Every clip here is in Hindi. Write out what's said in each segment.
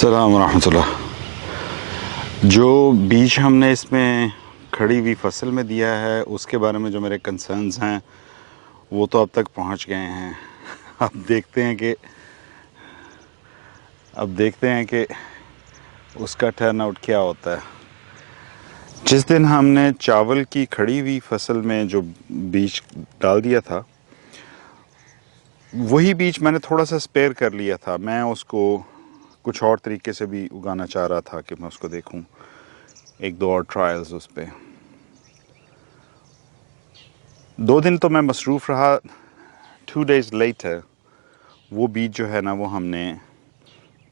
अस्सलाम रहमतुल्लाह। जो बीज हमने इसमें खड़ी हुई फसल में दिया है उसके बारे में जो मेरे कंसर्न्स हैं वो तो अब तक पहुंच गए हैं। अब देखते हैं कि उसका टर्न आउट क्या होता है। जिस दिन हमने चावल की खड़ी हुई फसल में जो बीज डाल दिया था वही बीज मैंने थोड़ा सा स्पेयर कर लिया था। मैं उसको कुछ और तरीके से भी उगाना चाह रहा था कि मैं उसको देखूं, एक दो और ट्रायल्स उस पर। 2 दिन तो मैं मसरूफ़ रहा। 2 days later वो बीज जो है ना वो हमने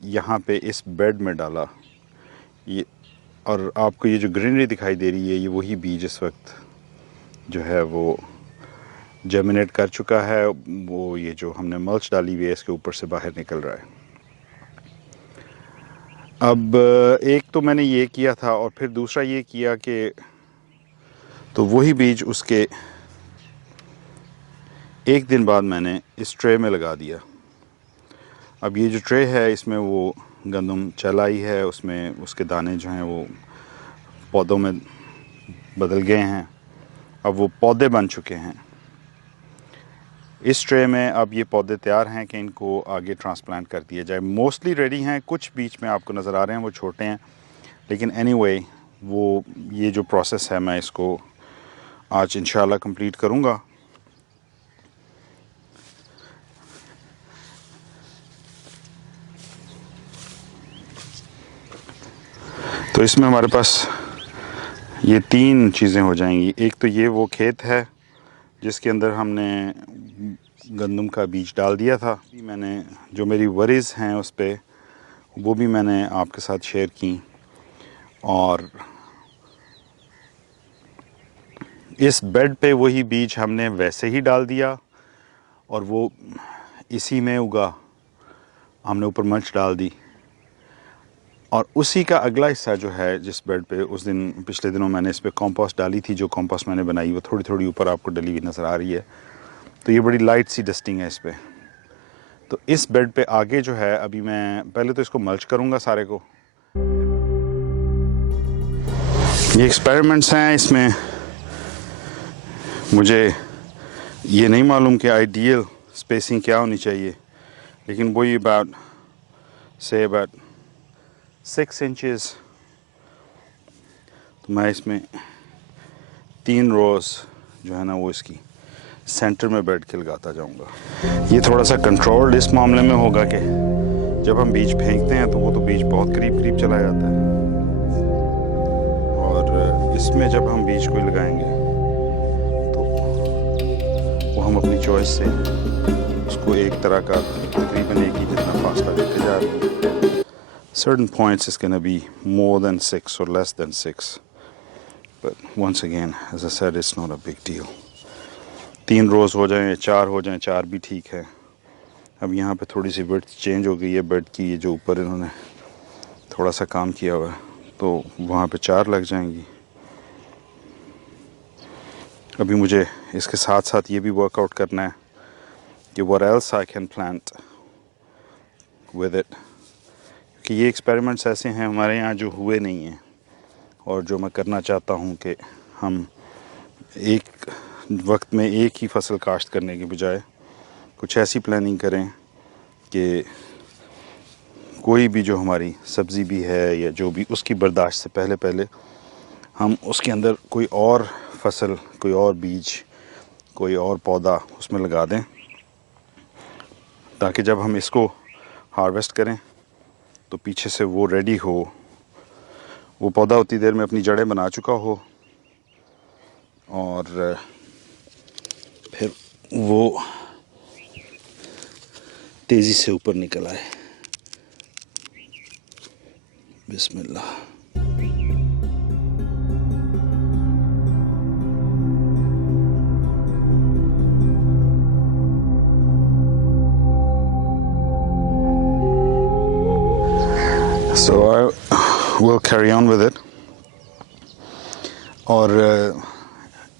यहाँ पे इस बेड में डाला। ये और आपको ये जो ग्रीनरी दिखाई दे रही है ये वही बीज इस वक्त जो है वो जर्मिनेट कर चुका है। वो ये जो हमने मल्च डाली हुई है इसके ऊपर से बाहर निकल रहा है। अब एक तो मैंने ये किया था और फिर दूसरा ये किया कि तो वही बीज उसके 1 दिन बाद मैंने इस ट्रे में लगा दिया। अब ये जो ट्रे है इसमें वो गंदम चलाई है, उसमें उसके दाने जो हैं वो पौधों में बदल गए हैं। अब वो पौधे बन चुके हैं। इस ट्रे में अब ये पौधे तैयार हैं कि इनको आगे ट्रांसप्लांट कर दिया जाए। मोस्टली रेडी हैं, कुछ बीच में आपको नज़र आ रहे हैं वो छोटे हैं, लेकिन एनीवे वो ये जो प्रोसेस है मैं इसको आज इंशाल्लाह कंप्लीट करूँगा। तो इसमें हमारे पास ये 3 चीज़ें हो जाएंगी। एक तो ये वो खेत है जिसके अंदर हमने गंदम का बीज डाल दिया था। मैंने जो मेरी वरीज़ हैं उस पर वो भी मैंने आपके साथ शेयर की। और इस बेड पे वही बीज हमने वैसे ही डाल दिया और वो इसी में उगा। हमने ऊपर मल्च डाल दी और उसी का अगला हिस्सा जो है जिस बेड पे उस दिन पिछले दिनों मैंने इस पर कंपोस्ट डाली थी, जो कंपोस्ट मैंने बनाई वो थोड़ी थोड़ी ऊपर आपको डली हुई नज़र आ रही है। तो ये बड़ी लाइट सी डस्टिंग है इस पर। तो इस बेड पे आगे जो है अभी मैं पहले तो इसको मल्च करूँगा सारे को। ये एक्सपेरिमेंट्स हैं, इसमें मुझे ये नहीं मालूम कि आइडियल स्पेसिंग क्या होनी चाहिए, लेकिन वही अबाउट 6 inches। तो मैं इसमें 3 रोज़ जो है ना वो इसकी सेंटर में बैठ के लगाता जाऊंगा। ये थोड़ा सा कंट्रोल्ड इस मामले में होगा कि जब हम बीज फेंकते हैं तो वो तो बीज बहुत करीब करीब चला जाता है, और इसमें जब हम बीज को लगाएंगे तो वो हम अपनी चॉइस से उसको एक तरह का तकरीबन एक ही जितना फासला देते जा रहे हैं। Certain points is going to be more than 6 or less than 6, but once again, as I said, it's not a big deal. 3 रोज़ हो जाएं, 4 हो जाएं, 4 भी ठीक है। अब यहाँ पे थोड़ी सी विड्थ चेंज हो गई है बेड की, ये जो ऊपर इन्होंने थोड़ा सा काम किया हुआ है, तो वहाँ पे 4 लग जाएंगी। अभी मुझे इसके साथ साथ ये भी वर्कआउट करना है कि what else I can plant with it, कि ये एक्सपेरिमेंट्स ऐसे हैं हमारे यहाँ जो हुए नहीं हैं और जो मैं करना चाहता हूँ कि हम एक वक्त में एक ही फसल काश्त करने के बजाय कुछ ऐसी प्लानिंग करें कि कोई भी जो हमारी सब्ज़ी भी है या जो भी उसकी बर्दाश्त से पहले पहले हम उसके अंदर कोई और फसल, कोई और बीज, कोई और पौधा उसमें लगा दें, ताकि जब हम इसको हार्वेस्ट करें तो पीछे से वो रेडी हो, वो पौधा उतनी देर में अपनी जड़ें बना चुका हो और फिर वो तेज़ी से ऊपर निकल आए। बिस्मिल्लाह। So I will carry on with it। और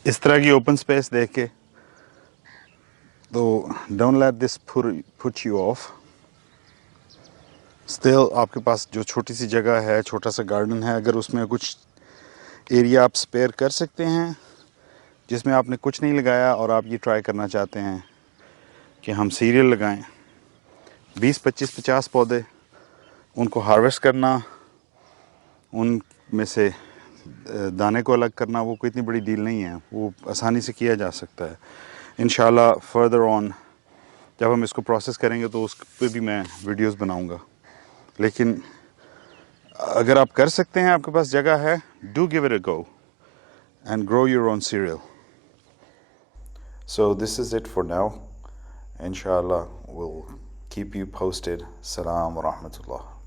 इस तरह की ओपन स्पेस देख के तो don't let this put you off। Still आपके पास जो छोटी सी जगह है, छोटा सा गार्डन है, अगर उसमें कुछ एरिया आप स्पेयर कर सकते हैं जिसमें आपने कुछ नहीं लगाया और आप ये ट्राई करना चाहते हैं कि हम सीरियल लगाएं, 20 25 50 पौधे, उनको हार्वेस्ट करना, उन में से दाने को अलग करना, वो कोई इतनी बड़ी डील नहीं है, वो आसानी से किया जा सकता है। इंशाल्लाह फर्दर ऑन जब हम इसको प्रोसेस करेंगे तो उस पर भी मैं वीडियोस बनाऊंगा। लेकिन अगर आप कर सकते हैं, आपके पास जगह है, do give it a go and grow your own cereal. So this is it for now. Inshallah, we'll keep you posted. Salam wa rahmatullah.